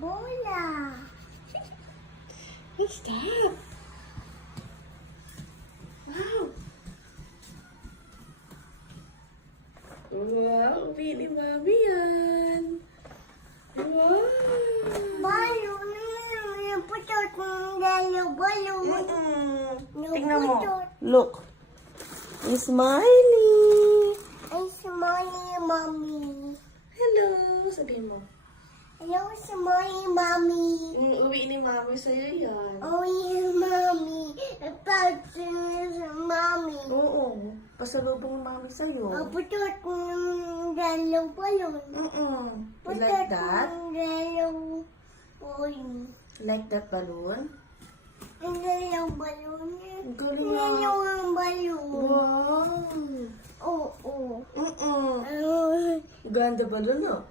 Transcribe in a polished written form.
bola. What's that? Wow. Wow, uwi ni Mami yan. Wow. Balon. Naputot ng dalaw balon. Tingnan mo. Naputot. Look. It's Smiley. Ay, smiley, mommy. Hello. Sabihin mo. Hello, smiley, mommy. Uwi ni Mami sa'yo yan. Oh, yeah, mommy. Patin sa mommy. Oo. Pasalubong ng Mami sa'yo. Naputot ng dalaw balon. You like that? Ng dalaw balon. Like that balloon? Ang dalaw balon. Ang galing Ang ah. dalaw balon. Wow. Oo. Ganda balloon, oh.